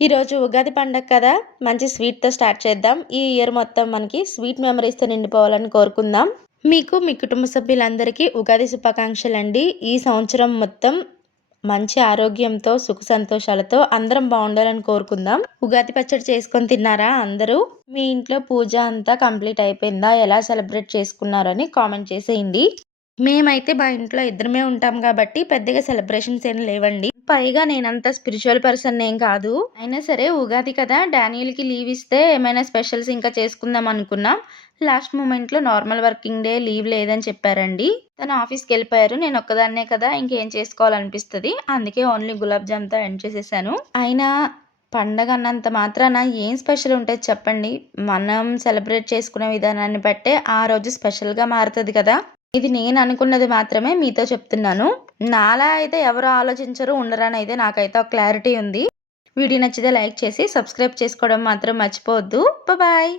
ఈరోజు ఉగాది పండగ కదా! మంచి స్వీట్‌తో స్టార్ట్ చేద్దాం. ఈ ఇయర్ మొత్తం మనకి స్వీట్ మెమరీస్‌తో నిండిపోవాలని కోరుకుందాం. మీకు, మీ కుటుంబ సభ్యులందరికీ ఉగాది శుభాకాంక్షలండి. ఈ సంవత్సరం మొత్తం మంచి ఆరోగ్యంతో, సుఖ సంతోషాలతో అందరం బావుండాలని కోరుకుందాం. ఉగాది పచ్చడి చేసుకొని తిన్నారా అందరూ? మీ ఇంట్లో పూజ అంతా కంప్లీట్ అయిపోయిందా? ఎలా సెలబ్రేట్ చేసుకున్నారని కామెంట్ చేసేయండి. మేమైతే మా ఇంట్లో ఇద్దరమే ఉంటాం కాబట్టి పెద్దగా సెలబ్రేషన్స్ ఏం లేవండి. పైగా నేనంత స్పిరిచువల్ పర్సన్ ఏం కాదు. అయినా సరే ఉగాది కదా! డానియల్‌కి లీవ్ ఇస్తే ఏమైనా స్పెషల్స్ ఇంకా చేసుకుందాం అనుకున్నాం. లాస్ట్ మూమెంట్‌లో నార్మల్ వర్కింగ్ డే లీవ్ లేదని చెప్పారండి. తను ఆఫీస్‌కెళ్ళిపోయారు. నేనొక్కదాన్నే కదా! ఇంకేం చేసుకోవాలనిపిస్తది. అందుకే ఓన్లీ గులాబ్ జామ్‌తో ఎండ్ చేసేసాను. అయినా పండగ అన్నంత మాత్రాన ఏం స్పెషల్ ఉంటది చెప్పండి? మనం సెలబ్రేట్ చేసుకునే విధానాన్ని బట్టే ఆ రోజు స్పెషల్‌గా మారుతది కదా! ఇది నేను అనుకున్నది మాత్రమే మీతో చెప్తున్నాను. నాలా అయితే ఎవరు ఆలోచించరు, ఉండరనైతే నాకైతే ఒక క్లారిటీ ఉంది. వీడియో నచ్చితే లైక్ చేసి సబ్స్క్రైబ్ చేసుకోవడం మాత్రం మర్చిపోవద్దు. బాయ్.